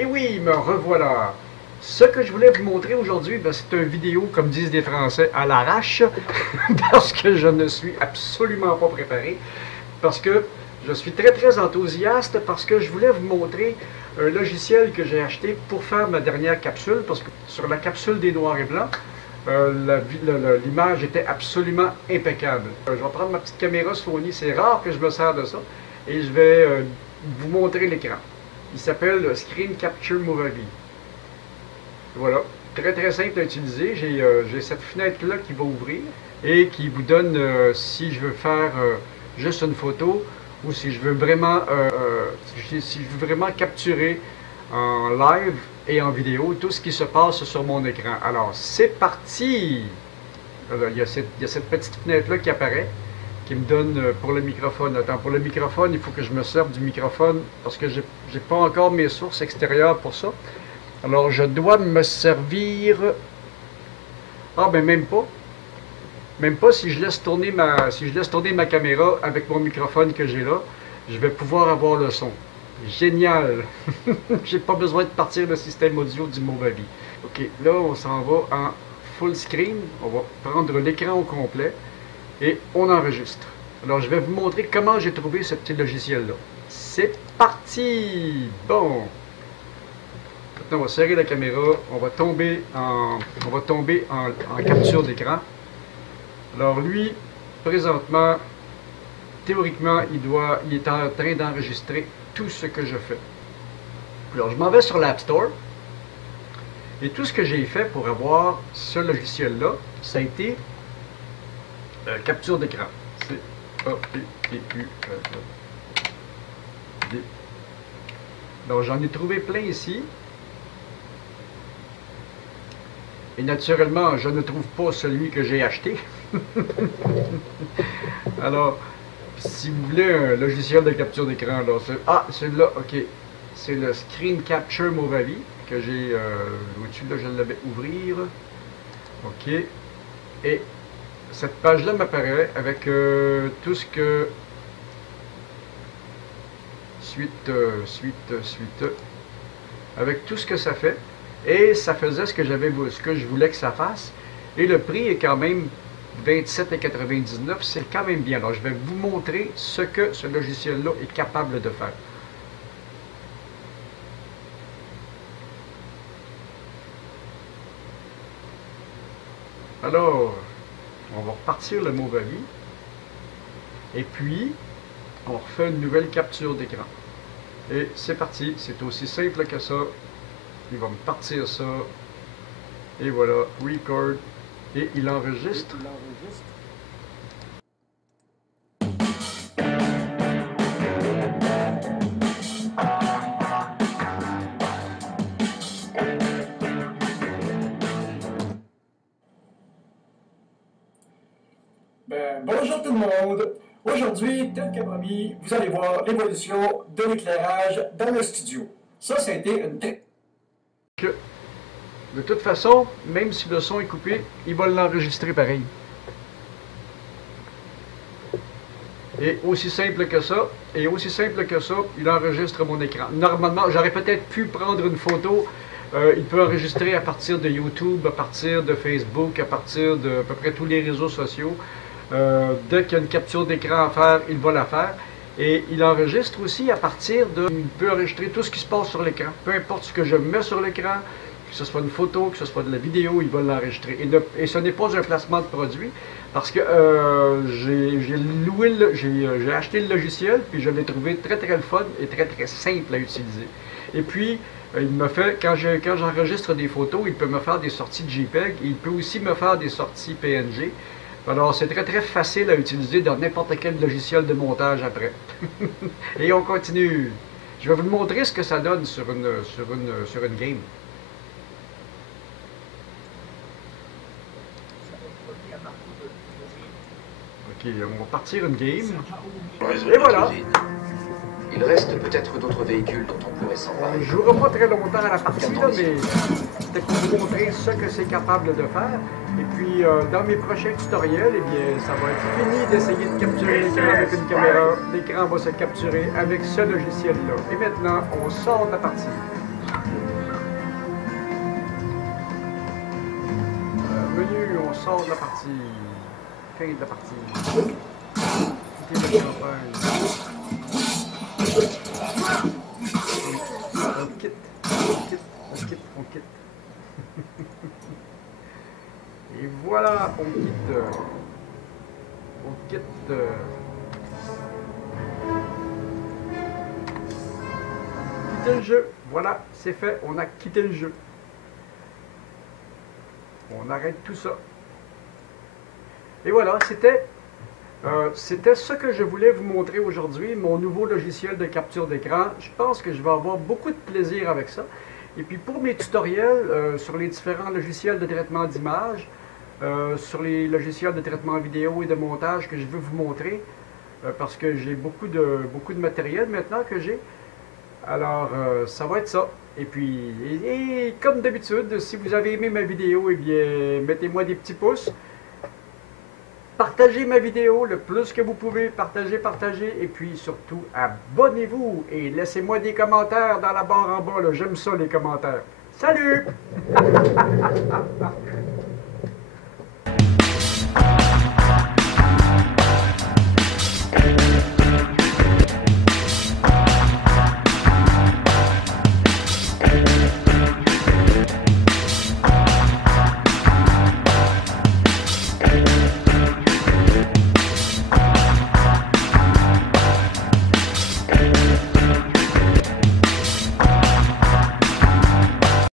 Et oui, me revoilà. Ce que je voulais vous montrer aujourd'hui, ben, c'est une vidéo, comme disent les Français, à l'arrache, parce que je ne suis absolument pas préparé, parce que je suis très enthousiaste, parce que je voulais vous montrer un logiciel que j'ai acheté pour faire ma dernière capsule, parce que sur la capsule des noirs et blancs, l'image était absolument impeccable. Je vais prendre ma petite caméra Sony, c'est rare que je me sers de ça, et je vais vous montrer l'écran. Il s'appelle Screen Capture Movie. Voilà, très simple à utiliser. J'ai cette fenêtre-là qui va ouvrir et qui vous donne, si je veux faire juste une photo ou si je veux vraiment, si je veux vraiment capturer en live et en vidéo tout ce qui se passe sur mon écran. Alors, c'est parti! Alors, il y a cette petite fenêtre-là qui apparaît, qui me donne pour le microphone. Attends, pour le microphone, il faut que je me serve du microphone parce que j'ai pas encore mes sources extérieures pour ça. Alors, je dois me servir... Ah, ben même pas. Même pas si je laisse tourner ma caméra avec mon microphone que j'ai là, je vais pouvoir avoir le son. Génial! J'ai pas besoin de partir le système audio du Movavi. Ok, là, on s'en va en full screen. On va prendre l'écran au complet et on enregistre. Alors, je vais vous montrer comment j'ai trouvé ce petit logiciel-là. C'est parti! Bon! Maintenant, on va serrer la caméra, on va tomber en capture d'écran. Alors lui, présentement, théoriquement, il est en train d'enregistrer tout ce que je fais. Alors je m'en vais sur l'App Store. Et tout ce que j'ai fait pour avoir ce logiciel-là, ça a été capture d'écran. C'est A-P-P-U-D. Donc j'en ai trouvé plein ici. Et naturellement, je ne trouve pas celui que j'ai acheté. Alors, si vous voulez un logiciel de capture d'écran, celui-là, ok. C'est le Screen Capture Movie que j'ai. Au-dessus, là, je l'avais ouvrir. Ok. Et cette page-là m'apparaît avec tout ce que. Suite. Avec tout ce que ça fait. Et ça faisait ce que je voulais que ça fasse. Et le prix est quand même 27,99 $, c'est quand même bien. Alors, je vais vous montrer ce que ce logiciel-là est capable de faire. Alors, on va repartir le Movavi. Et puis, on refait une nouvelle capture d'écran. Et c'est parti. C'est aussi simple que ça. Il va me partir ça. Et voilà, record. Et il enregistre. Bonjour tout le monde! Aujourd'hui, tel que promis, vous allez voir l'évolution de l'éclairage dans le studio. Ça a été une très... De toute façon, même si le son est coupé, il va l'enregistrer pareil. Et aussi simple que ça, il enregistre mon écran. Normalement, j'aurais peut-être pu prendre une photo. Il peut enregistrer à partir de YouTube, à partir de Facebook, à partir de à peu près tous les réseaux sociaux. Dès qu'il y a une capture d'écran à faire, il va la faire. Et il enregistre aussi à partir de... Il peut enregistrer tout ce qui se passe sur l'écran. Peu importe ce que je mets sur l'écran, que ce soit une photo, que ce soit de la vidéo, il va l'enregistrer. Et ce n'est pas un placement de produit, parce que j'ai acheté le logiciel, puis je l'ai trouvé très le fun et très simple à utiliser. Et puis, il me fait, quand j'enregistre des photos, il peut me faire des sorties de JPEG, et il peut aussi me faire des sorties PNG. Alors, c'est très facile à utiliser dans n'importe quel logiciel de montage après. Et on continue. Je vais vous montrer ce que ça donne sur une game. Ok, on va partir une game. Et voilà. Il reste peut-être d'autres véhicules dont on pourrait s'emparer. On ne jouera pas très longtemps à la partie, là, mais c'était pour vous montrer ce que c'est capable de faire. Et puis, dans mes prochains tutoriels, eh bien, ça va être fini d'essayer de capturer l'écran avec une caméra. L'écran va se capturer avec ce logiciel-là. Et maintenant, on sort de la partie. sort de la partie. Fin de la partie. Quitter le campagne. On quitte. On quitte. Et voilà, on quitte. On quitte. Quitter le jeu. Voilà, c'est fait. On a quitté le jeu. On arrête tout ça. Et voilà, c'était ce que je voulais vous montrer aujourd'hui, mon nouveau logiciel de capture d'écran. Je pense que je vais avoir beaucoup de plaisir avec ça. Et puis pour mes tutoriels sur les différents logiciels de traitement d'image, sur les logiciels de traitement vidéo et de montage que je veux vous montrer, parce que j'ai beaucoup de matériel maintenant que j'ai. Alors, ça va être ça. Et puis, et comme d'habitude, si vous avez aimé ma vidéo, eh bien, mettez-moi des petits pouces. Partagez ma vidéo le plus que vous pouvez. Partagez. Et puis, surtout, abonnez-vous. Et laissez-moi des commentaires dans la barre en bas. J'aime ça, les commentaires. Salut!